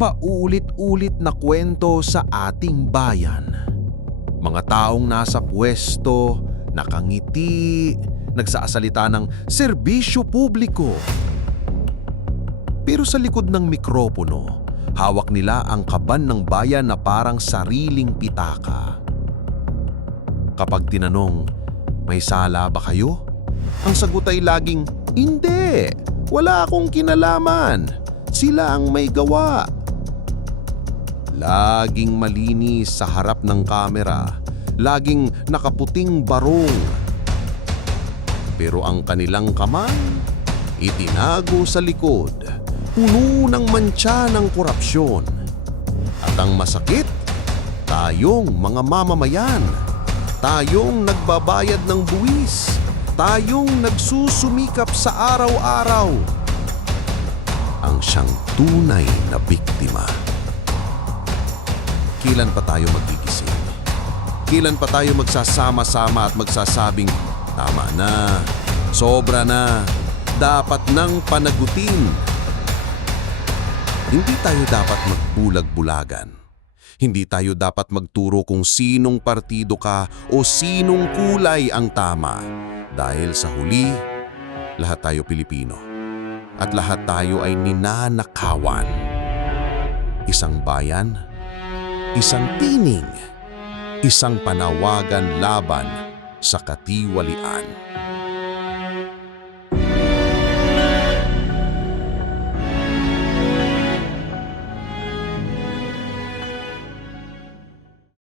paulit-ulit na kwento sa ating bayan. Mga taong nasa pwesto, nakangiti, nagsasalita ng serbisyo publiko. Pero sa likod ng mikropono, hawak nila ang kaban ng bayan na parang sariling pitaka. Kapag tinanong, may sala ba kayo? Ang sagot ay laging, hindi, wala akong kinalaman. Sila ang may gawa. Laging malinis sa harap ng kamera, laging nakaputing barong. Pero ang kanilang kamay, itinago sa likod, puno ng mantsa ng korupsyon. At ang masakit, tayong mga mamamayan, tayong nagbabayad ng buwis, tayong nagsusumikap sa araw-araw, ang siyang tunay na biktima. Kailan pa tayo magigising? Kailan pa tayo magsasama-sama at magsasabing, tama na, sobra na, dapat nang panagutin. Hindi tayo dapat magbulag-bulagan. Hindi tayo dapat magturo kung sinong partido ka o sinong kulay ang tama. Dahil sa huli, lahat tayo Pilipino. At lahat tayo ay ninanakawan. Isang bayan, isang tining, isang panawagan laban sa katiwalian.